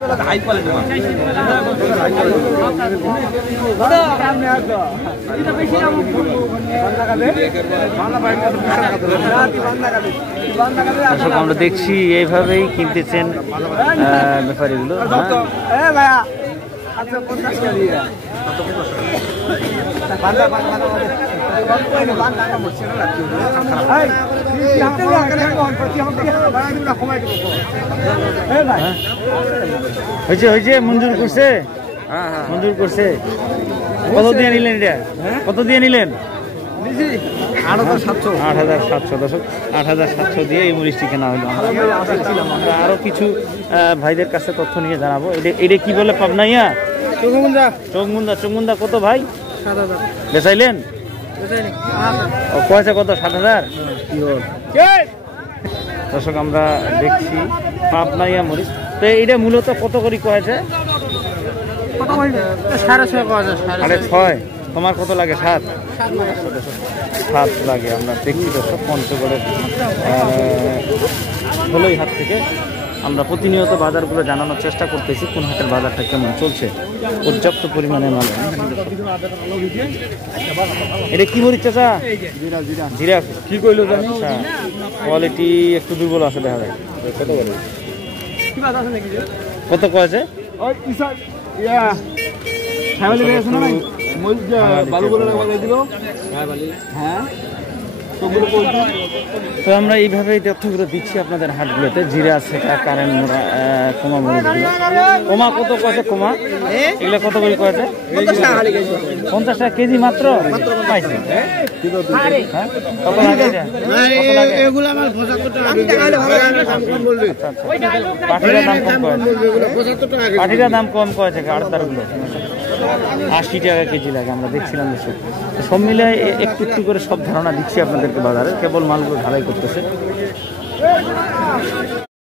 High quality মাল। আমরা দেখছি এইভাবেই কিনতেছেন ব্যাপারীগুলো। হয়েছে হয়েছে মঞ্জুর করছে, মঞ্জুর করছে। কত দিয়ে নিলেন এটা? কত দিয়ে নিলেন? 8,700 দর্শক, 8,700 দিয়ে এই মরিচটি কেনা হলো। আমরা আরো কিছু ভাইদের কাছে তথ্য নিয়ে জানাবো। এটা কি বলে পাবনাইয়া? চোখমুন্দা। চোখমুন্দা, চোখমুন্দা কত ভাই? 7,000 বেচাইলেন? ও কয়েছে কত? 7,000। দর্শক আমরা দেখছি পাবনাইয়া মরিচ। তো এটা মূলত কত করে কয়েছে? 6.5। তোমার কত লাগে? 7 লাগে। আমরা দেখছি দর্শক পঞ্চগড়ের হলোই হাট থেকে আমরা প্রতিনিয়ত বাজারগুলো জানানোর চেষ্টা করতেছি, কোন হাটের বাজারটা কেমন চলছে। পর্যাপ্ত পরিমাণে মাল। এটা কি মরিচ চাচা? জিরা। কি কইলো জানি? কোয়ালিটি একটু দুর্বল আছে দেখা যায়। কত কয়েছে? তো আমরা এইভাবে তথ্যগুলো দিচ্ছি আপনাদের হাটগুলোতে। জিরা, সেটা, কারেন্ট মোড়া, কমা মরিচগুলো। কমা কত কয়েছে? কমা এগুলো কত করে কয়েছে? 50 টাকা কেজি মাত্র পাইছে। কত লাগে? পাঠিরা দাম কম কয়েছে। আড়তার গুলো 80 টাকা কেজি লাগে। আমরা দেখছিলাম সব মিলে একটু একটু করে সব ধারণা দিচ্ছি আপনাদেরকে বাজারে। কেবল মালগুলো ঢালাই করতেছে।